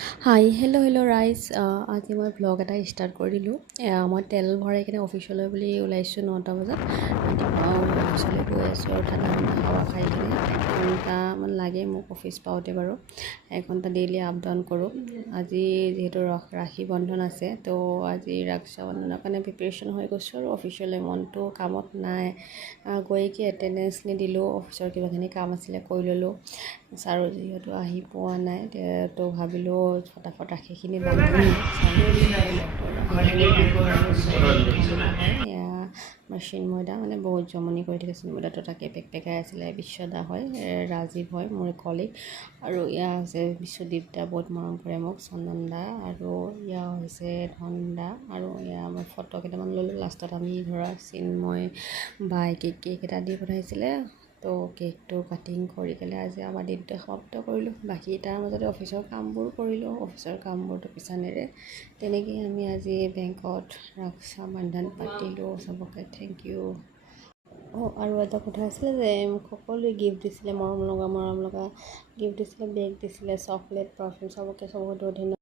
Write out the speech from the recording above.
hi hello' ৰাইজ আজি মই ব্লগ এটা ষ্টাৰ্ট কৰি দিলোঁ মই তেল ভৰাই কিনে অফিচলৈ বুলি ওলাইছোঁ 9টা বজাত ৰাতিপুৱা অফিচলৈ গৈ আছোঁ আৰু ঠাণ্ডা ঠাণ্ডা হাৱা খাই কিনে 1 ঘণ্টামান লাগে মোক অফিচ পাওঁতে বাৰু 1 ঘণ্টা ডেইলি আপ ডাউন কৰোঁ আজি যিহেতু ৰাখী বন্ধন আছে তো আজি ৰক্ষা বন্ধনৰ কাৰণে প্ৰিপেৰেশ্যন হৈ গৈছোঁ আৰু অফিচলৈ মনটো কামত নাই গৈ কি এটেণ্ডেঞ্চ নিদিলোঁ অফিচৰ কিবাখিনি কাম আছিলে কৰি ল'লোঁ ছাৰো যিহেতু আহি পোৱা নাই তো ভাবিলোঁ ফটাফট ৰাখীখিনি বান্ধি আমাৰ চিন্ময়দা মানে বহুত জমনি কৰি থাকে চিন্ময়দাটো তাকে পেকপেকাই আছিলে বিশ্বদা হয় ৰাজীৱ হয় মোৰ কলিগ আৰু ইয়া হৈছে বিশ্বদীপ দা বহুত মৰম কৰে মোক চন্দন দা আৰু ইয়া হৈছে ধন দা আৰু ইয়া মই ফটো কেইটামান ল'লোঁ লাষ্টত আমি ধৰা চিন্ময় বাই কেক এটা দি পঠাইছিলে তো কেকটো কাটিং কৰি পেলাই আজি আমাৰ দিনটো সমাপ্ত কৰিলোঁ বাকী তাৰ মাজতে অফিচৰ কামবোৰ কৰিলোঁ অফিচৰ কামবোৰতো পিছা নেৰে তেনেকেই আমি আজি বেংকত ৰক্ষা বন্ধন পাতিলোঁ চবকে থেংক ইউ আৰু এটা কথা আছিলে যে মোক সকলোৱে গিফ্ট দিছিলে মৰম লগা গিফ্ট দিছিলে বেগ দিছিলে চকলেট পাৰফিউম চবকে ধন্যবাদ